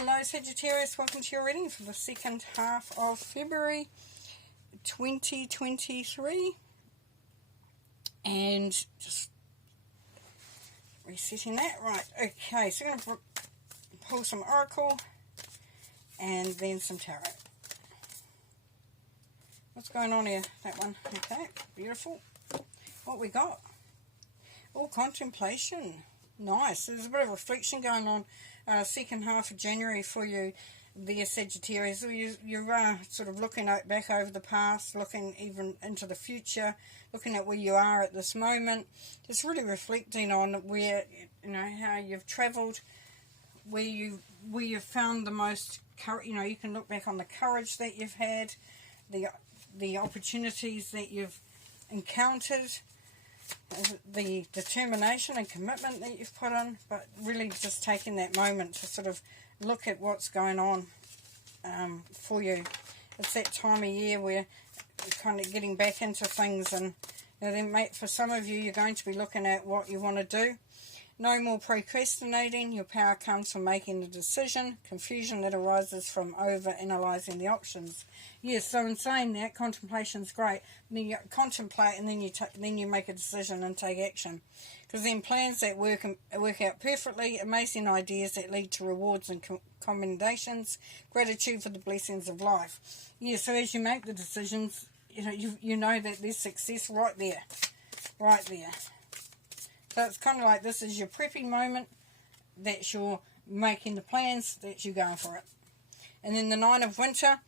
Hello Sagittarius, welcome to your reading for the second half of February 2023, and just resetting that. Right, okay, so I'm going to pull some Oracle and then some Tarot. What's going on here? That one. Okay, beautiful. What we got? Oh, contemplation. Nice. There's a bit of reflection going on second half of January for you there, Sagittarius. You're sort of looking back over the past, looking even into the future, looking at where you are at this moment, just really reflecting on where, how you've travelled, where you've found the most courage. You can look back on the courage that you've had, the opportunities that you've encountered, the determination and commitment that you've put in, but really just taking that moment to sort of look at what's going on for you. It's that time of year where you're kind of getting back into things, and then for some of you, you're going to be looking at what you want to do. No more procrastinating. Your power comes from making a decision. Confusion that arises from over-analysing the options. Yes, so in saying that, contemplation's great. Then you contemplate, and then you make a decision and take action. Because then plans that work out perfectly, amazing ideas that lead to rewards and commendations, gratitude for the blessings of life. Yeah, so as you make the decisions, you know that there's success right there. Right there. So it's kind of like this is your prepping moment, that you're making the plans, that you're going for it. And then the Nine of Winter,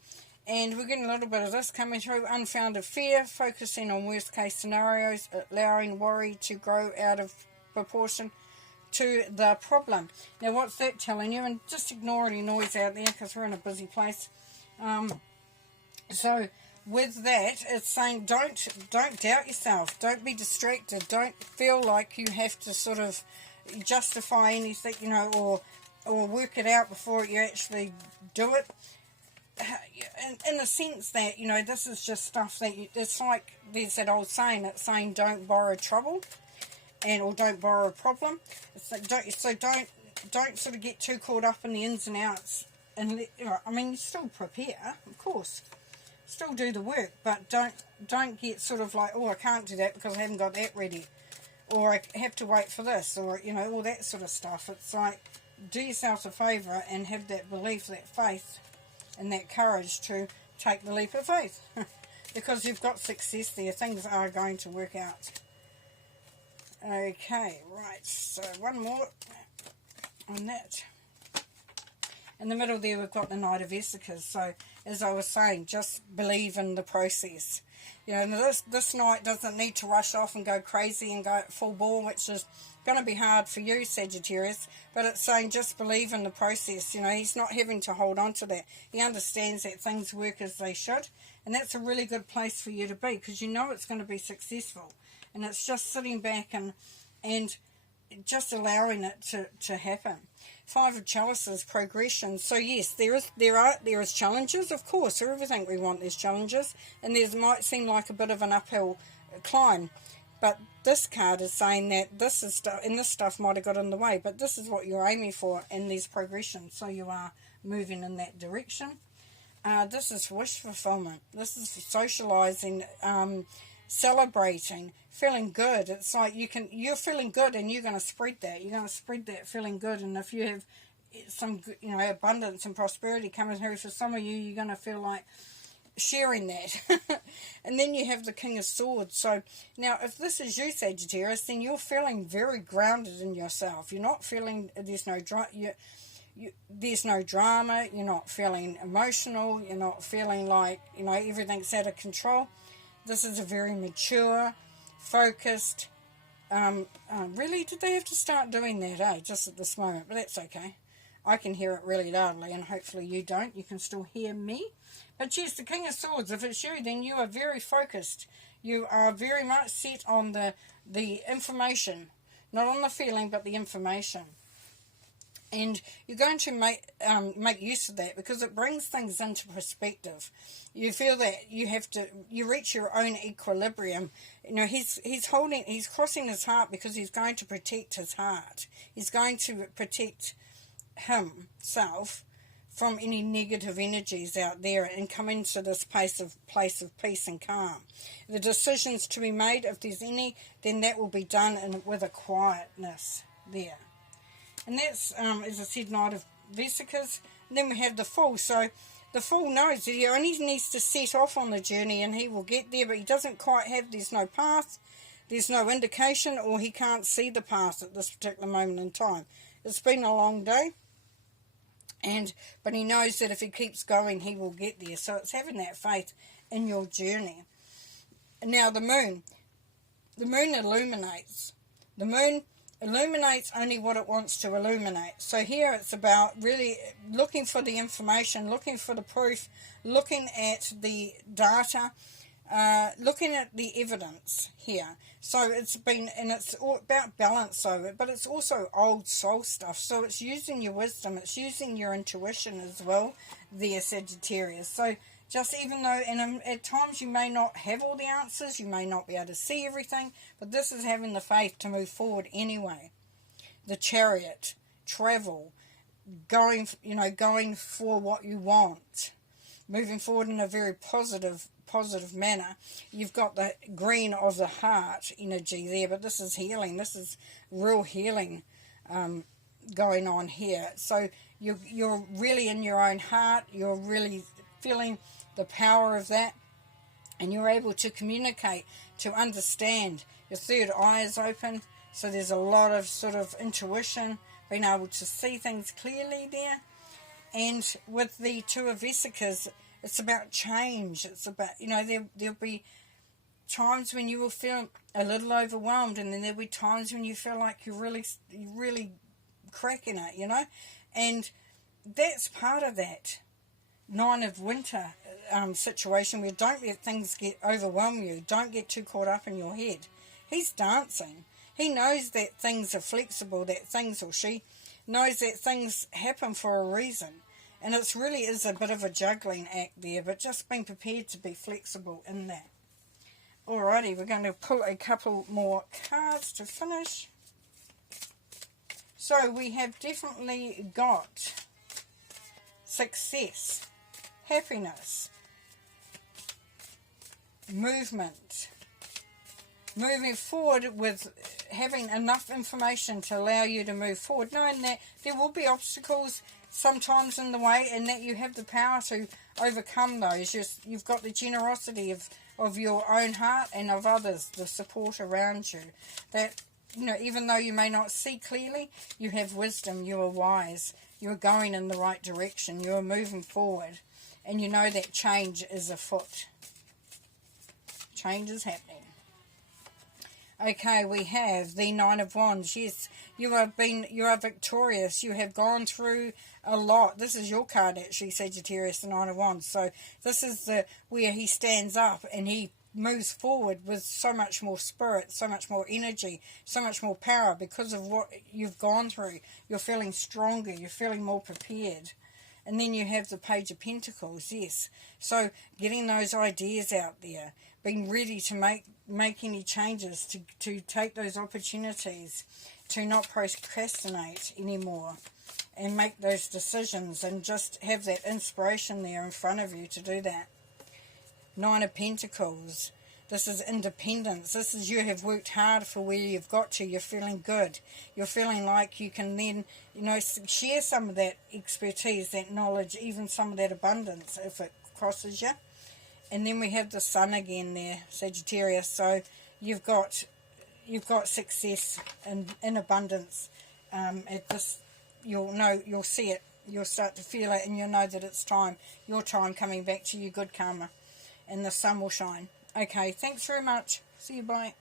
and we're getting a little bit of this coming through. Unfounded fear, focusing on worst case scenarios, allowing worry to grow out of proportion to the problem. Now what's that telling you? And just ignore any noise out there because we're in a busy place. So with that, it's saying don't doubt yourself. Don't be distracted. Don't feel like you have to sort of justify anything, or work it out before you actually do it. In the sense that, this is just stuff that it's like there's that old saying. It's saying don't borrow trouble, or don't borrow a problem. It's like don't sort of get too caught up in the ins and outs. And you still prepare, of course. Still do the work, but don't get sort of like, I can't do that because I haven't got that ready, or I have to wait for this, or all that sort of stuff. It's like, do yourself a favour and have that belief, that faith, and that courage to take the leap of faith, because you've got success there. Things are going to work out. Okay, right. So one more on that. In the middle there, we've got the Knight of Issachars. So, as I was saying, just believe in the process. This knight doesn't need to rush off and go crazy and go full bore, which is going to be hard for you, Sagittarius. But it's saying just believe in the process. He's not having to hold on to that. He understands that things work as they should. And that's a really good place for you to be, because it's going to be successful. And it's just sitting back and just allowing it to happen. Five of Chalices, progression. So yes, there is challenges, of course. For everything we want, there's challenges, and there might seem like a bit of an uphill climb. But this card is saying that this stuff might have got in the way, but this is what you're aiming for, and there's progression. So you are moving in that direction. This is wish fulfillment. This is for socializing, celebrating, feeling good. It's like you're feeling good, and you're going to spread that. You're going to spread that feeling good, and if you have some, abundance and prosperity coming through for some of you, you're going to feel like sharing that. And then you have the King of Swords. So now, if this is you, Sagittarius, then you're feeling very grounded in yourself. You're not feeling there's no drama. You're not feeling emotional. You're not feeling like everything's out of control. This is a very mature, focused, really, did they have to start doing that, just at this moment? But that's okay. I can hear it really loudly, and hopefully you don't. You can still hear me. But yes, the King of Swords, if it's you, then you are very focused. You are very much set on the information. Not on the feeling, but the information. And you're going to make use of that, because it brings things into perspective. You feel that you reach your own equilibrium. He's crossing his heart because he's going to protect his heart. He's going to protect himself from any negative energies out there and come into this place of peace and calm. The decisions to be made, if there's any, then that will be done with a quietness there. And that's, as I said, Knight of Vesicas. And then we have the Fool. So the Fool knows that he only needs to set off on the journey and he will get there, but he doesn't quite have, there's no path, there's no indication, or he can't see the path at this particular moment in time. It's been a long day. But he knows that if he keeps going, he will get there. So it's having that faith in your journey. Now the moon illuminates. The moon illuminates only what it wants to illuminate. So here it's about really looking for the information, looking for the proof, looking at the data, looking at the evidence here. So it's all about balance over, but it's also old soul stuff. So it's using your wisdom, it's using your intuition as well there, Sagittarius. So just even though, and at times you may not have all the answers, you may not be able to see everything, but this is having the faith to move forward anyway. The Chariot, travel, going for what you want, moving forward in a very positive manner. You've got the green of the heart energy there, but this is healing. This is real healing going on here. So you're really in your own heart. You're really feeling the power of that, and you're able to communicate, to understand. Your third eye is open, so there's a lot of sort of intuition, being able to see things clearly there. And with the Two of Vesicas, it's about change. It's about, there'll be times when you will feel a little overwhelmed, and then there'll be times when you feel like you're really cracking it, and that's part of that Nine of Winter situation where don't let things overwhelm you. Don't get too caught up in your head. He's dancing. He knows that things are flexible, that things, or she knows that things happen for a reason. And it really is a bit of a juggling act there, but just being prepared to be flexible in that. Alrighty, we're going to pull a couple more cards to finish. So we have definitely got success, happiness, movement, moving forward with having enough information to allow you to move forward, knowing that there will be obstacles sometimes in the way, and that you have the power to overcome those. You've got the generosity of your own heart and of others, the support around you. That, even though you may not see clearly, you have wisdom, you are wise, you're going in the right direction, you're moving forward, and you know that change is afoot. Change is happening. Okay, we have the Nine of Wands. Yes, you are victorious. You have gone through a lot. This is your card, actually, Sagittarius, the Nine of Wands. So this is where he stands up and he moves forward with so much more spirit, so much more energy, so much more power because of what you've gone through. You're feeling stronger. You're feeling more prepared. And then you have the Page of Pentacles, yes. So getting those ideas out there, being ready to make any changes, to take those opportunities, to not procrastinate anymore, and make those decisions, and just have that inspiration there in front of you to do that. Nine of Pentacles. This is independence. This is you have worked hard for where you've got to. You're feeling good. You're feeling like you can then, share some of that expertise, that knowledge, even some of that abundance if it crosses you. And then we have the Sun again there, Sagittarius. So you've got success in abundance. At this, you'll see it. You'll start to feel it, and you'll know that it's time. Your time coming back to you, good karma, and the sun will shine. Okay, thanks very much. See you, bye.